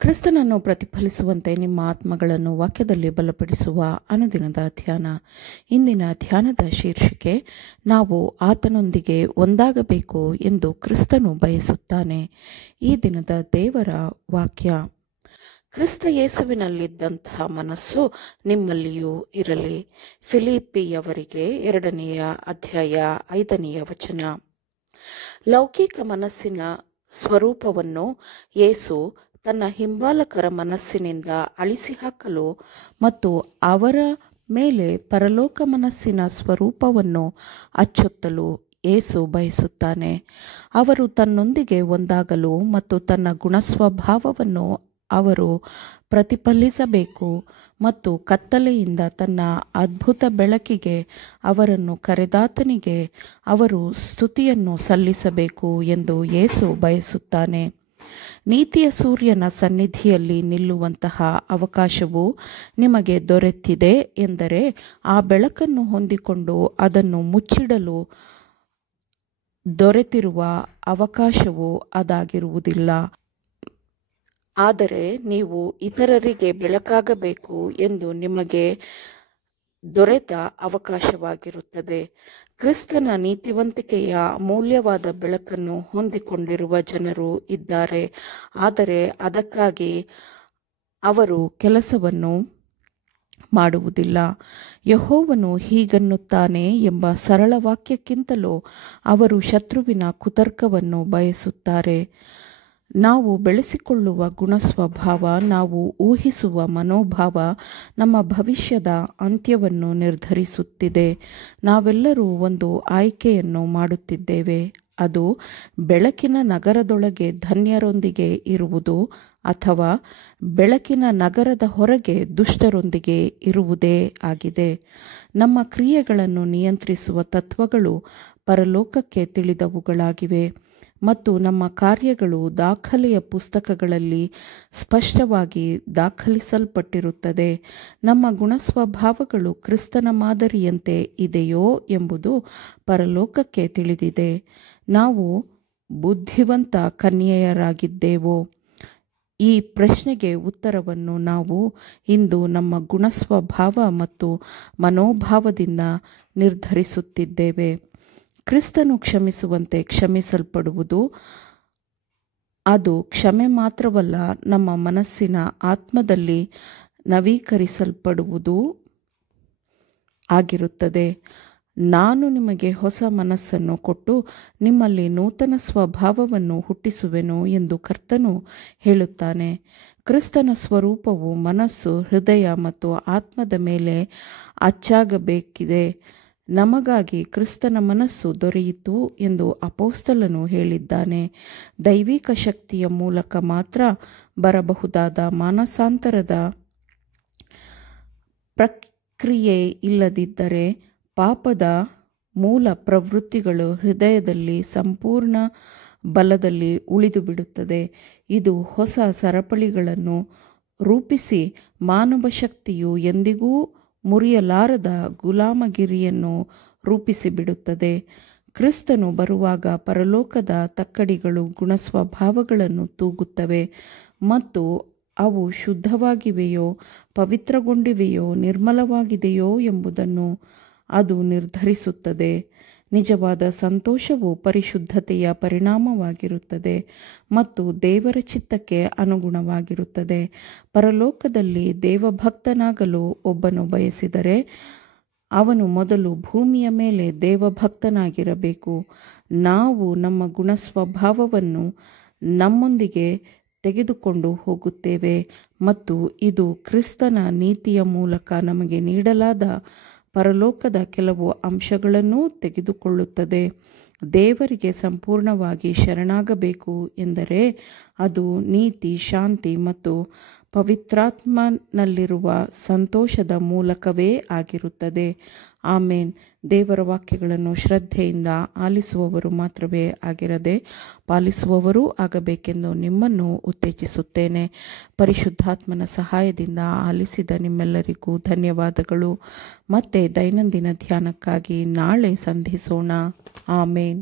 ಕ್ರಿಸ್ತನನ್ನು ಪ್ರತಿಫಲಿಸುವಂತೆ ನಿಮ್ಮ ಆತ್ಮಗಳನ್ನು ವಾಕ್ಯದಲ್ಲಿ ಬಲಪಡಿಸುವ ಅನುದಿನದ ಧ್ಯಾನ. ಇಂದಿನ ಧ್ಯಾನದ ಶೀರ್ಷಿಕೆ, ನಾವು ಆತನೊಂದಿಗೆ ಒಂದಾಗಬೇಕು ಎಂದು ಕ್ರಿಸ್ತನು ಬಯಸುತ್ತಾನೆ. ಈ ದಿನದ ದೇವರ ವಾಕ್ಯ, ಕ್ರಿಸ್ತ ಯೇಸುವಿನಲ್ಲಿದ್ದಂತಹ ಮನಸ್ಸು ನಿಮ್ಮಲ್ಲಿಯೂ ಇರಲಿ. ಫಿಲಿಪ್ಪಿಯವರಿಗೆ 2ನೇ ಅಧ್ಯಾಯ 5ನೇ ವಚನ. ಲೌಕಿಕ ಮನಸ್ಸಿನ ಸ್ವರೂಪವನ್ನು ಯೇಸು ತನ್ನ ಹಿಂಬಾಲಕರ ಮನಸ್ಸಿನಿಂದ ಅಳಿಸಿಹಾಕಲು ಮತ್ತು ಅವರ ಮೇಲೆ ಪರಲೋಕ ಮನಸ್ಸಿನ ಸ್ವರೂಪವನ್ನು ಅಚ್ಚೊತ್ತಲು ಯೇಸು ಬಯಸುತ್ತಾನೆ. ಅವರು ತನ್ನೊಂದಿಗೆ ಒಂದಾಗಲು ಮತ್ತು ತನ್ನ ಗುಣಸ್ವಭಾವವನ್ನು ಅವರು ಪ್ರತಿಫಲಿಸಬೇಕು ಮತ್ತು ಕತ್ತಲೆಯಿಂದ ತನ್ನ ಅದ್ಭುತ ಬೆಳಕಿಗೆ ಅವರನ್ನು ಕರೆದಾತನಿಗೆ ಅವರು ಸ್ತುತಿಯನ್ನು ಸಲ್ಲಿಸಬೇಕು ಎಂದು ಯೇಸು ಬಯಸುತ್ತಾನೆ. ನೀತಿಯ ಸೂರ್ಯನ ಸನ್ನಿಧಿಯಲ್ಲಿ ನಿಲ್ಲುವಂತಹ ಅವಕಾಶವು ನಿಮಗೆ ದೊರೆತಿದೆ ಎಂದರೆ ಆ ಬೆಳಕನ್ನು ಹೊಂದಿಕೊಂಡು ಅದನ್ನು ಮುಚ್ಚಿಡಲು ದೊರೆತಿರುವ ಅವಕಾಶವು ಅದಾಗಿರುವುದಿಲ್ಲ. ಆದರೆ ನೀವು ಇತರರಿಗೆ ಬೆಳಕಾಗಬೇಕು ಎಂದು ನಿಮಗೆ ದೊರೆತ ಅವಕಾಶವಾಗಿರುತ್ತದೆ. ಕ್ರಿಸ್ತನ ನೀತಿವಂತಿಕೆಯ ಅಮೂಲ್ಯವಾದ ಬೆಳಕನ್ನು ಹೊಂದಿಕೊಂಡಿರುವ ಜನರು ಇದ್ದಾರೆ, ಆದರೆ ಅದಕ್ಕಾಗಿ ಅವರು ಕೆಲಸವನ್ನು ಮಾಡುವುದಿಲ್ಲ. ಯೆಹೋವನು ಹೀಗನ್ನುತ್ತಾನೆ ಎಂಬ ಸರಳ ವಾಕ್ಯಕ್ಕಿಂತಲೂ ಅವರು ಶತ್ರುವಿನ ಕುತರ್ಕವನ್ನು ಬಯಸುತ್ತಾರೆ. ನಾವು ಬೆಳೆಸಿಕೊಳ್ಳುವ ಗುಣಸ್ವಭಾವ, ನಾವು ಊಹಿಸುವ ಮನೋಭಾವ ನಮ್ಮ ಭವಿಷ್ಯದ ಅಂತ್ಯವನ್ನು ನಿರ್ಧರಿಸುತ್ತಿದೆ. ನಾವೆಲ್ಲರೂ ಒಂದು ಆಯ್ಕೆಯನ್ನು ಮಾಡುತ್ತಿದ್ದೇವೆ. ಅದು ಬೆಳಕಿನ ನಗರದೊಳಗೆ ಧನ್ಯರೊಂದಿಗೆ ಇರುವುದು ಅಥವಾ ಬೆಳಕಿನ ನಗರದ ಹೊರಗೆ ದುಷ್ಟರೊಂದಿಗೆ ಇರುವುದೇ ಆಗಿದೆ. ನಮ್ಮ ಕ್ರಿಯೆಗಳನ್ನು ನಿಯಂತ್ರಿಸುವ ತತ್ವಗಳು ಪರಲೋಕಕ್ಕೆ ತಿಳಿದವುಗಳಾಗಿವೆ ಮತ್ತು ನಮ್ಮ ಕಾರ್ಯಗಳು ದಾಖಲೆಯ ಪುಸ್ತಕಗಳಲ್ಲಿ ಸ್ಪಷ್ಟವಾಗಿ ದಾಖಲಿಸಲ್ಪಟ್ಟಿರುತ್ತದೆ. ನಮ್ಮ ಗುಣಸ್ವಭಾವಗಳು ಕ್ರಿಸ್ತನ ಮಾದರಿಯಂತೆ ಇದೆಯೋ ಎಂಬುದು ಪರಲೋಕಕ್ಕೆ ತಿಳಿದಿದೆ. ನಾವು ಬುದ್ಧಿವಂತ ಕನ್ಯೆಯರಾಗಿದ್ದೇವೋ? ಈ ಪ್ರಶ್ನೆಗೆ ಉತ್ತರವನ್ನು ನಾವು ಇಂದು ನಮ್ಮ ಗುಣಸ್ವಭಾವ ಮತ್ತು ಮನೋಭಾವದಿಂದ ನಿರ್ಧರಿಸುತ್ತಿದ್ದೇವೆ. ಕ್ರಿಸ್ತನು ಕ್ಷಮಿಸುವಂತೆ ಕ್ಷಮಿಸಲ್ಪಡುವುದು, ಅದು ಕ್ಷಮೆ ಮಾತ್ರವಲ್ಲ, ನಮ್ಮ ಮನಸ್ಸಿನ ಆತ್ಮದಲ್ಲಿ ನವೀಕರಿಸಲ್ಪಡುವುದು ಆಗಿರುತ್ತದೆ. ನಾನು ನಿಮಗೆ ಹೊಸ ಮನಸ್ಸನ್ನು ಕೊಟ್ಟು ನಿಮ್ಮಲ್ಲಿ ನೂತನ ಸ್ವಭಾವವನ್ನು ಹುಟ್ಟಿಸುವೆನು ಎಂದು ಕರ್ತನು ಹೇಳುತ್ತಾನೆ. ಕ್ರಿಸ್ತನ ಸ್ವರೂಪವು ಮನಸ್ಸು, ಹೃದಯ ಮತ್ತು ಆತ್ಮದ ಮೇಲೆ ಅಚ್ಚಾಗಬೇಕಿದೆ. ನಮಗಾಗಿ ಕ್ರಿಸ್ತನ ಮನಸ್ಸು ದೊರೆಯಿತು ಎಂದು ಅಪೊಸ್ತಲನು ಹೇಳಿದ್ದಾನೆ. ದೈವಿಕ ಶಕ್ತಿಯ ಮೂಲಕ ಮಾತ್ರ ಬರಬಹುದಾದ ಮಾನಸಾಂತರದ ಪ್ರಕ್ರಿಯೆ ಇಲ್ಲದಿದ್ದರೆ ಪಾಪದ ಮೂಲ ಪ್ರವೃತ್ತಿಗಳು ಹೃದಯದಲ್ಲಿ ಸಂಪೂರ್ಣ ಬಲದಲ್ಲಿ ಉಳಿದು ಬಿಡುತ್ತದೆ. ಇದು ಹೊಸ ಸರಪಳಿಗಳನ್ನು ರೂಪಿಸಿ ಮಾನವ ಶಕ್ತಿಯು ಎಂದಿಗೂ ಮುರಿಯಲಾರದ ಗುಲಾಮಗಿರಿಯನ್ನು ರೂಪಿಸಿಬಿಡುತ್ತದೆ. ಕ್ರಿಸ್ತನು ಬರುವಾಗ ಪರಲೋಕದ ತಕ್ಕಡಿಗಳು ಗುಣಸ್ವಭಾವಗಳನ್ನು ತೂಗುತ್ತವೆ ಮತ್ತು ಅವು ಶುದ್ಧವಾಗಿವೆಯೋ, ಪವಿತ್ರಗೊಂಡಿವೆಯೋ, ನಿರ್ಮಲವಾಗಿದೆಯೋ ಎಂಬುದನ್ನು ಅದು ನಿರ್ಧರಿಸುತ್ತದೆ. ನಿಜವಾದ ಸಂತೋಷವು ಪರಿಶುದ್ಧತೆಯ ಪರಿಣಾಮವಾಗಿರುತ್ತದೆ ಮತ್ತು ದೇವರ ಚಿತ್ತಕ್ಕೆ ಅನುಗುಣವಾಗಿರುತ್ತದೆ. ಪರಲೋಕದಲ್ಲಿ ದೇವಭಕ್ತನಾಗಲು ಒಬ್ಬನು ಬಯಸಿದರೆ ಅವನು ಮೊದಲು ಭೂಮಿಯ ಮೇಲೆ ದೇವಭಕ್ತನಾಗಿರಬೇಕು. ನಾವು ನಮ್ಮ ಗುಣಸ್ವಭಾವವನ್ನು ನಮ್ಮೊಂದಿಗೆ ತೆಗೆದುಕೊಂಡು ಹೋಗುತ್ತೇವೆ ಮತ್ತು ಇದು ಕ್ರಿಸ್ತನ ನೀತಿಯ ಮೂಲಕ ನಮಗೆ ನೀಡಲಾದ ಪರಲೋಕದ ಕೆಲವು ಅಂಶಗಳನ್ನೂ ತೆಗೆದುಕೊಳ್ಳುತ್ತದೆ. ದೇವರಿಗೆ ಸಂಪೂರ್ಣವಾಗಿ ಶರಣಾಗಬೇಕು ಎಂದರೆ ಅದು ನೀತಿ, ಶಾಂತಿ ಮತ್ತು ಪವಿತ್ರಾತ್ಮನಲ್ಲಿರುವ ಸಂತೋಷದ ಮೂಲಕವೇ ಆಗಿರುತ್ತದೆ. ಆಮೇನ್. ದೇವರ ವಾಕ್ಯಗಳನ್ನು ಶ್ರದ್ಧೆಯಿಂದ ಆಲಿಸುವವರು ಮಾತ್ರವೇ ಆಗಿರದೆ ಪಾಲಿಸುವವರೂ ಆಗಬೇಕೆಂದು ನಿಮ್ಮನ್ನು ಉತ್ತೇಜಿಸುತ್ತೇನೆ. ಪರಿಶುದ್ಧಾತ್ಮನ ಸಹಾಯದಿಂದ ಆಲಿಸಿದ ನಿಮ್ಮೆಲ್ಲರಿಗೂ ಧನ್ಯವಾದಗಳು. ಮತ್ತೆ ದೈನಂದಿನ ಧ್ಯಾನಕ್ಕಾಗಿ ನಾಳೆ ಸಂಧಿಸೋಣ. ಆಮೇನ್.